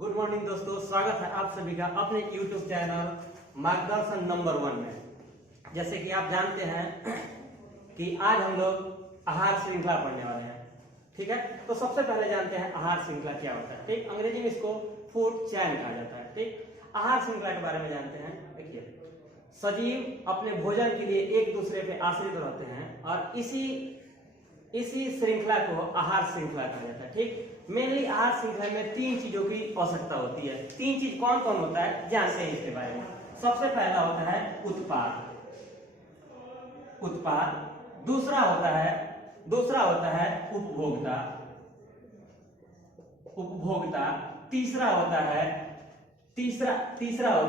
Good morning दोस्तों, स्वागत है आप सभी का अपने YouTube चैनल मार्गदर्शन नंबर 1 में। जैसे कि आप जानते हैं कि आज हम लोग आहार श्रृंखला पढ़ने वाले हैं। ठीक है, तो सबसे पहले जानते हैं आहार श्रृंखला क्या होता है। ठीक, अंग्रेजी में इसको फूड चेन कहा जाता है। ठीक, आहार श्रृंखला के बारे में जानते हैं। देखिए, सजीव अपने भोजन के लिए एक दूसरे पे आश्रित रहते हैं और इसी श्रृंखला को आहार श्रृंखला कहा जाता है। ठीक, मेनली आहार श्रृंखला में 3 चीजों की आवश्यकता होती है। 3 चीज कौन कौन होता है जानते हैं इसके बारे में। सबसे पहला होता है उत्पाद, दूसरा होता है उपभोक्ता, तीसरा होता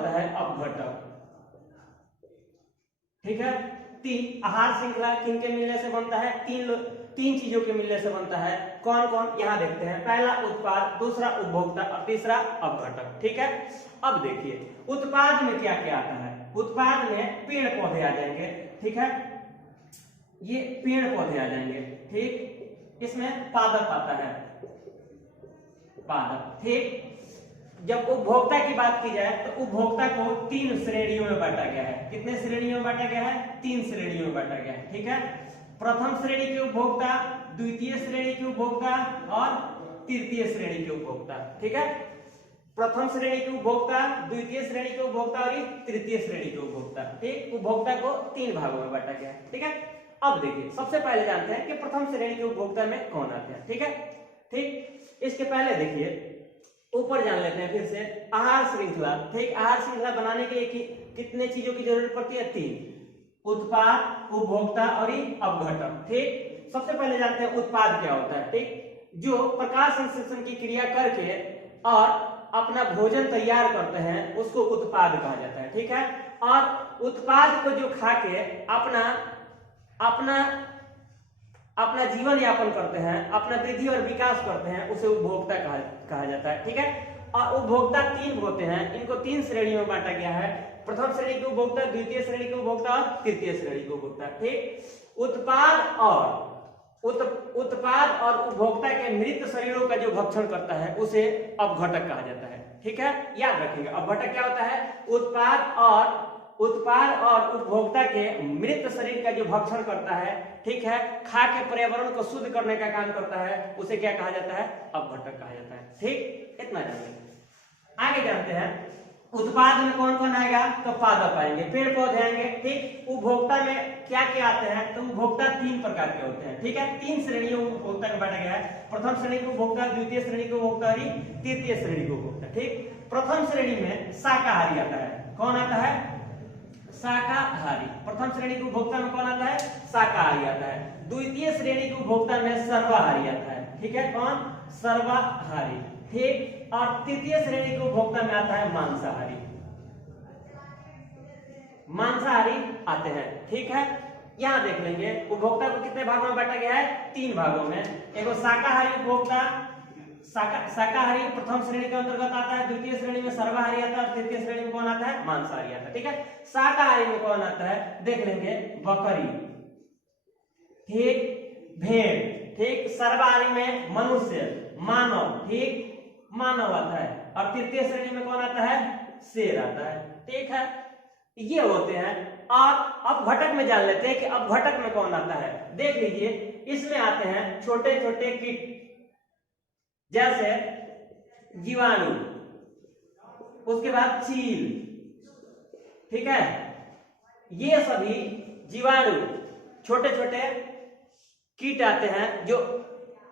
है अपघटक। ठीक है, आहार श्रृंखला किनके मिलने से बनता है? तीन चीजों के मिलने से बनता है। कौन कौन यहाँ देखते हैं। पहला उत्पाद, दूसरा उपभोक्ता और तीसरा अपघटक। ठीक है, अब देखिए उत्पाद में क्या क्या आता है। उत्पाद में पेड़ पौधे आ जाएंगे। ठीक है, ये पेड़ पौधे आ जाएंगे। ठीक, इसमें पादप आता है, पादप। ठीक, जब उपभोक्ता की बात की जाए तो उपभोक्ता को 3 श्रेणियों में बांटा गया है। कितने श्रेणियों में बांटा गया है? 3 श्रेणियों में बांटा गया है। ठीक है, प्रथम श्रेणी के उपभोक्ता, द्वितीय श्रेणी के उपभोक्ता और तृतीय श्रेणी के उपभोक्ता। ठीक है, प्रथम श्रेणी के उपभोक्ता, द्वितीय श्रेणी के उपभोक्ता और तृतीय श्रेणी के उपभोक्ता। ठीक, उपभोक्ता को 3 भागों में बांटा गया है। ठीक है, अब देखिए सबसे पहले जानते हैं कि प्रथम श्रेणी के उपभोक्ता में कौन आते हैं। ठीक है, ठीक, इसके पहले देखिए ऊपर जान लेते हैं फिर से आहार श्रृंखला। ठीक, आहार श्रृंखला बनाने के लिए कितने चीजों की जरूरत पड़ती है? 3, उत्पाद, उपभोक्ता और अपघटक। ठीक, सबसे पहले जानते हैं उत्पाद क्या होता है। ठीक, जो प्रकाश संश्लेषण की क्रिया करके और अपना भोजन तैयार करते हैं उसको उत्पाद कहा जाता है। ठीक है, और उत्पाद को जो खा के अपना जीवन यापन करते हैं, अपना वृद्धि और विकास करते हैं, उसे उपभोक्ता कहा जाता है। ठीक है, और उपभोक्ता 3 होते हैं। इनको 3 श्रेणियों में बांटा गया है। प्रथम श्रेणी के उपभोक्ता, द्वितीय श्रेणी के उपभोक्ता और तृतीय श्रेणी के उपभोक्ता। ठीक, उत्पाद और उपभोक्ता के मृत शरीरों का जो भक्षण करता है उसे अपघटक कहा जाता है। ठीक है, याद रखिएगा अपघटक क्या होता है? उत्पाद और उपभोक्ता के मृत शरीर का जो भक्षण करता है, ठीक है, खा के पर्यावरण को शुद्ध करने का काम करता है, उसे क्या कहा जाता है? अपघटक कहा जाता है। ठीक, इतना जानिए। आगे जानते हैं उत्पाद में कौन कौन आएगा? तो पादप आएंगे, पेड़ पौधे आएंगे। ठीक, उपभोक्ता में क्या क्या आते हैं? तो उपभोक्ता 3 प्रकार के होते हैं। ठीक है, 3 श्रेणियों में उपभोक्ता का बांटा गया है। प्रथम श्रेणी के उपभोक्ता, द्वितीय श्रेणी के उपभोक्ता और तृतीय श्रेणी के उपभोक्ता। ठीक, प्रथम श्रेणी में शाकाहारी आता है। कौन आता है? शाकाहारी। प्रथम श्रेणी के उपभोक्ता में कौन आता है? शाकाहारी आता है। द्वितीय श्रेणी के उपभोक्ता में सर्वाहारी आता है। ठीक है, कौन? सर्वाहारी। ठीक, और तृतीय श्रेणी के उपभोक्ता में आता है मांसाहारी। मांसाहारी आते हैं। ठीक है, यहां देख लेंगे उपभोक्ता को कितने भागों में बांटा गया है? 3 भागों में। एक शाकाहारी उपभोक्ता, शाकाहारी प्रथम श्रेणी के अंतर्गत आता है, द्वितीय श्रेणी में सर्वाहारी आता है और तृतीय श्रेणी में कौन आता है? मांसाहारी आता है। ठीक है, शाकाहारी में कौन आता है? देख लेंगे बकरी, ठीक, भेड़। ठीक, सर्वाहारी में मनुष्य, मानव। ठीक, मानव आता है और तृतीय श्रेणी में कौन आता है? शेर आता है। ठीक है, ये होते हैं। और अपघटक में जान लेते हैं कि अपघटक में कौन आता है। देख लीजिए, इसमें आते हैं छोटे छोटे कीट जैसे जीवाणु, उसके बाद चील। ठीक है, ये सभी जीवाणु छोटे छोटे कीट आते हैं जो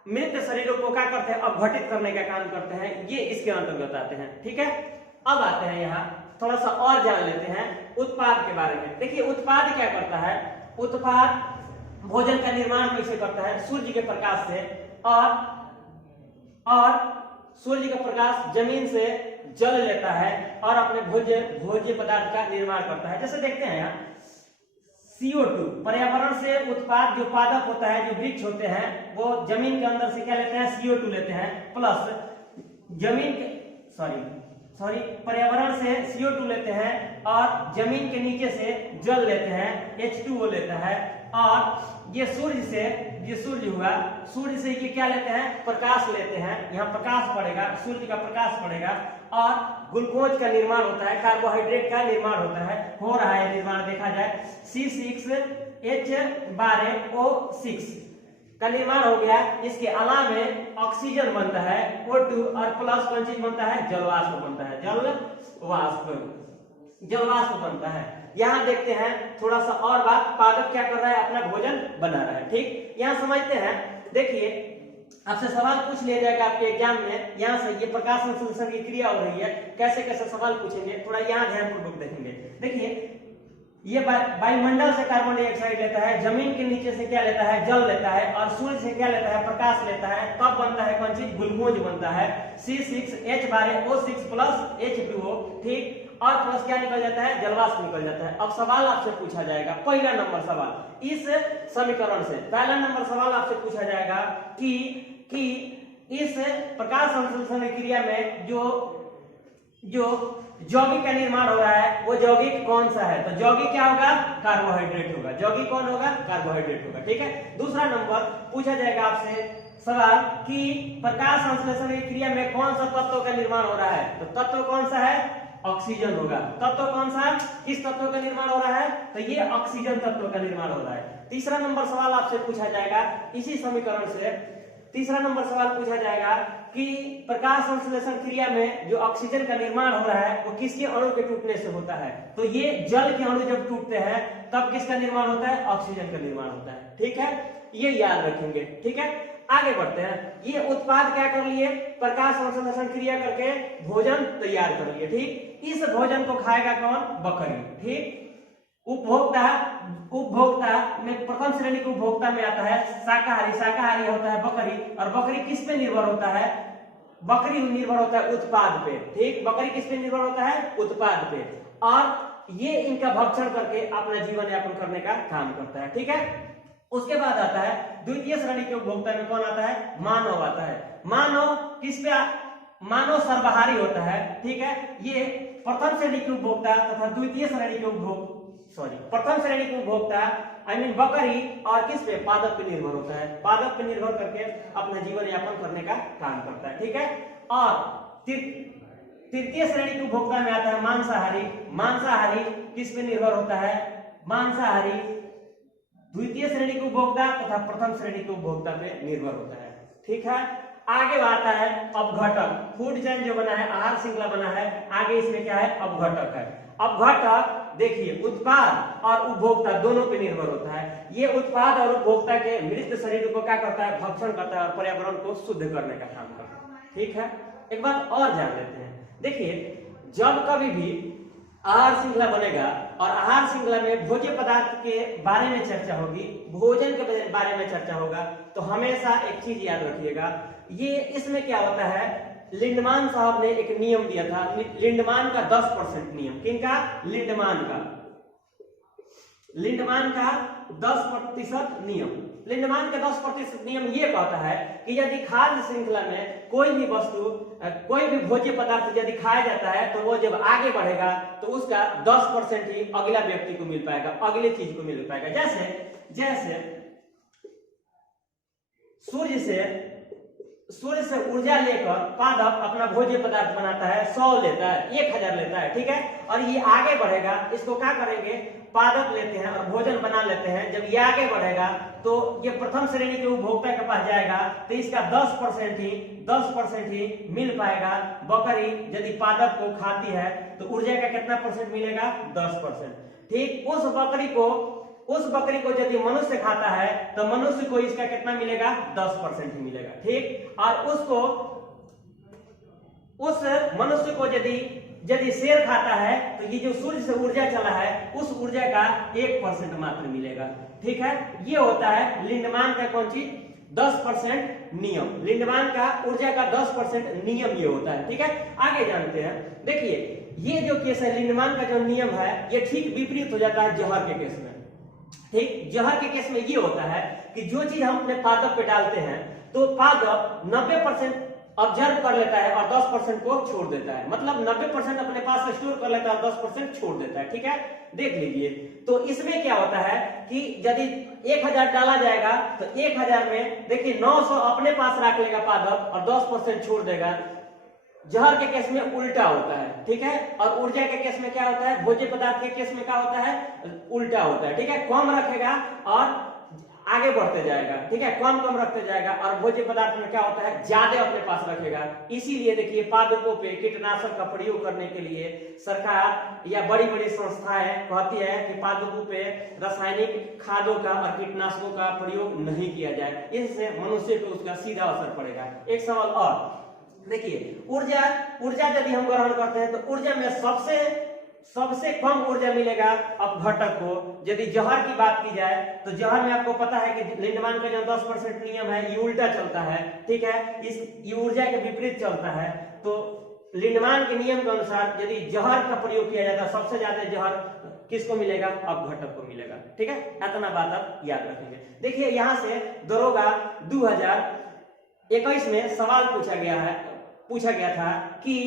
मृत शरीरों को क्या करते हैं? अपघटित करने का काम करते हैं। ये इसके अंतर्गत आते हैं। ठीक है, अब आते हैं यहाँ थोड़ा सा और जान लेते हैं उत्पाद के बारे में। देखिए उत्पाद क्या करता है? उत्पाद भोजन का निर्माण कैसे करता है? सूर्य के प्रकाश से, और सूर्य का प्रकाश जमीन से जल लेता है और अपने भोज्य पदार्थ का निर्माण करता है। जैसे देखते हैं यहाँ CO2, पर्यावरण से उत्पाद जो पादप होता है, जो वृक्ष होते हैं, वो जमीन के अंदर से क्या लेते हैं? CO2 लेते हैं, प्लस पर्यावरण से CO2 लेते हैं और जमीन के नीचे से जल लेते हैं, H2O लेता है, और ये सूर्य से ये सूर्य हुआ, सूर्य से ये क्या लेते हैं, प्रकाश लेते हैं, यहाँ प्रकाश पड़ेगा, सूर्य का प्रकाश पड़ेगा और ग्लूकोज का निर्माण होता है, कार्बोहाइड्रेट का निर्माण होता है, हो रहा है निर्माण देखा जाए, C6H12O6 का निर्माण हो गया। इसके अलावा में ऑक्सीजन बनता है O2 और प्लस कौन चीज बनता है, जलवाष्प बनता है, जलवाष्प बनता है। यहाँ देखते हैं थोड़ा सा और बात, पादप क्या कर रहा है, अपना भोजन बना रहा है। ठीक, यहाँ समझते हैं। देखिए आपसे सवाल पूछ लिया जाएगा आपके एग्जाम में, यहाँ से ये प्रकाश संश्लेषण की क्रिया हो रही है, कैसे कैसे सवाल पूछेंगे, थोड़ा यहाँ ध्यानपूर्वक देखेंगे। देखिए ये वायुमंडल से कार्बन डाइऑक्साइड लेता है, जमीन के नीचे से क्या लेता है, जल लेता है, और सूर्य से क्या लेता है, प्रकाश लेता है, तब बनता है कौन चीज, ग्लूकोज बनता है, C6H12O6 प्लस H2O। ठीक, और प्लस क्या निकल जाता है, जलवाष्प निकल जाता है। अब सवाल आपसे पूछा जाएगा, पहला नंबर सवाल इस समीकरण से, पहला नंबर सवाल आपसे पूछा जाएगा कि इस प्रकाश संश्लेषण क्रिया में जो यौगिक का निर्माण हो रहा है वो यौगिक कौन सा है, तो यौगिक क्या होगा, कार्बोहाइड्रेट होगा। यौगिक कौन होगा, कार्बोहाइड्रेट होगा। ठीक है, दूसरा नंबर पूछा जाएगा आपसे सवाल कि प्रकाश संश्लेषण की क्रिया में कौन सा तत्व का निर्माण हो रहा है, तो तत्व कौन सा है, ऑक्सीजन होगा। तत्व कौन सा, किस तत्व का निर्माण हो रहा है, तो ये ऑक्सीजन तत्व का निर्माण हो रहा है। तीसरा नंबर सवाल आपसे पूछा जाएगा इसी समीकरण से, तीसरा नंबर सवाल पूछा जाएगा कि प्रकाश संश्लेषण क्रिया में जो ऑक्सीजन का निर्माण हो रहा है वो किसके अणु के टूटने से होता है, तो ये जल के अणु जब टूटते हैं तब किसका निर्माण होता है, ऑक्सीजन का निर्माण होता है। ठीक है, ये याद रखेंगे। ठीक है, आगे बढ़ते हैं। ये उत्पाद क्या कर लिए, प्रकाश संश्लेषण क्रिया करके भोजन तैयार कर लिए। ठीक, इस भोजन को खाएगा कौन, बकरी। ठीक, उपभोक्ता में प्रथम श्रेणी के उपभोक्ता में आता है शाकाहारी, शाकाहारी होता है बकरी, और बकरी किस पे निर्भर होता है, बकरी निर्भर होता है उत्पाद पे। ठीक, बकरी किस पे निर्भर होता है, उत्पाद पे, और ये इनका भक्षण करके अपना जीवन यापन करने का काम करता है। ठीक है, उसके बाद आता है द्वितीय श्रेणी के उपभोक्ता में कौन आता है, मानव आता है। मानव किस पे, मानव सर्वाहारी होता है। ठीक है, ये प्रथम श्रेणी के उपभोक्ता तथा द्वितीय श्रेणी के प्रथम श्रेणी के उपभोक्ता बकरी और किस पे, पादप पे निर्भर होता है, पादप पे निर्भर करके अपना जीवन यापन करने का काम करता है। ठीक है, और तृतीय श्रेणी के उपभोक्ता में आता है मांसाहारी। मांसाहारी किस पे निर्भर होता है, मांसाहारी द्वितीय श्रेणी के उपभोक्ता तथा प्रथम श्रेणी के उपभोक्ता पे निर्भर होता है। ठीक है, आगे आता है अपघटक। फूड चेन जो बना है, आहार श्रृंखला बना है, आगे इसमें क्या है, अपघटक है। अपघटक देखिए उत्पाद और उपभोक्ता दोनों पे निर्भर होता है। ये उत्पाद और उपभोक्ता के मृत शरीर को क्या करता है, भक्षण करता है और पर्यावरण को शुद्ध करने का काम करता है। ठीक है, एक बात और जान लेते हैं। देखिए जब कभी भी आहार श्रृंखला बनेगा और आहार श्रृंखला में भोज्य पदार्थ के बारे में चर्चा होगी, भोजन के बारे में चर्चा होगा, तो हमेशा एक चीज याद रखिएगा, ये इसमें क्या होता है, लिंडमान साहब ने एक नियम दिया था, लिंडमान का 10% नियम। किनका, लिंडमान का 10% नियम। लिंडमान का 10% नियम ये कहता है कि यदि खाद्य श्रृंखला में कोई भी वस्तु, कोई भी भोज्य पदार्थ यदि खाया जाता है तो वो जब आगे बढ़ेगा तो उसका 10% ही अगला व्यक्ति को मिल पाएगा, अगले चीज को मिल पाएगा। जैसे सूर्य से ऊर्जा लेकर पादप अपना भोज्य पदार्थ बनाता है, 100 लेता है, 1000 लेता है। ठीक है, और ये आगे बढ़ेगा, इसको क्या करेंगे, पादप लेते हैं और भोजन बना लेते हैं। जब ये आगे बढ़ेगा तो ये प्रथम श्रेणी के उपभोक्ता के पास जाएगा तो इसका 10% ही मिल पाएगा। बकरी यदि पादप को खाती है तो ऊर्जा का कितना परसेंट मिलेगा, 10%। ठीक, उस बकरी को यदि मनुष्य खाता है तो मनुष्य को इसका कितना मिलेगा, 10% ही मिलेगा। ठीक, और उस मनुष्य को यदि शेर खाता है तो ये जो सूर्य से ऊर्जा चला है उस ऊर्जा का 1% मात्र मिलेगा। ठीक है, ये होता है लिंडमान का कौन चीज, 10% नियम। लिंडमान का ऊर्जा का 10% नियम ये होता है। ठीक है, आगे जानते हैं। देखिए ये जो केस है, लिंडमान का जो नियम है ये ठीक विपरीत हो जाता है जहर के केस में। ठीक, जहर के केस में ये होता है कि जो चीज हम अपने पादप पे डालते हैं तो पादप 90% ऑब्जर्व कर लेता है और 10% को छोड़ देता है, मतलब 90% अपने पास स्टोर कर लेता है और 10% छोड़ देता है। ठीक है, देख लीजिए। तो इसमें क्या होता है कि यदि 1000 डाला जाएगा तो 1000 में देखिए 900 अपने पास रख लेगा पादप और 10% छोड़ देगा। जहर के केस में उल्टा होता है, ठीक है, और ऊर्जा के केस में क्या होता है, भोज्य पदार्थ के केस में क्या होता है, उल्टा होता है। ठीक है, कम रखेगा और आगे बढ़ते जाएगा, ठीक है, कम कम रखते जाएगा, और भोज्य पदार्थ में क्या होता है, ज्यादा अपने पास रखेगा। इसीलिए देखिए पादपों पे कीटनाशक का प्रयोग करने के लिए सरकार या बड़ी बड़ी संस्थाएं कहती है कि पादपों पे रासायनिक खादों का और कीटनाशकों का प्रयोग नहीं किया जाए, इससे मनुष्य को उसका सीधा असर पड़ेगा। एक सवाल और देखिए, ऊर्जा यदि हम ग्रहण करते हैं तो ऊर्जा में सबसे कम ऊर्जा मिलेगा अपघटक को। यदि जहर की बात की जाए तो जहर में आपको पता है कि लिंडमान का जो 10% नियम है ये उल्टा चलता है, ठीक है, ये ऊर्जा के विपरीत चलता है। तो लिंडमान के नियम के अनुसार यदि जहर का प्रयोग किया जाता है सबसे ज्यादा जहर किसको मिलेगा, अपघटक को मिलेगा। ठीक है, इतना बात आप याद रखेंगे। देखिए यहां से दरोगा 2021 में सवाल पूछा गया था कि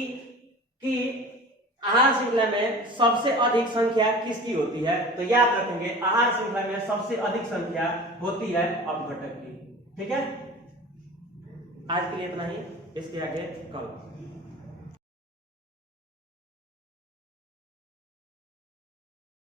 आहार श्रृंखला में सबसे अधिक संख्या किसकी होती है। तो याद रखेंगे आहार श्रृंखला में सबसे अधिक संख्या होती है अपघटक की। ठीक है, आज के लिए इतना ही, इसके आगे कल।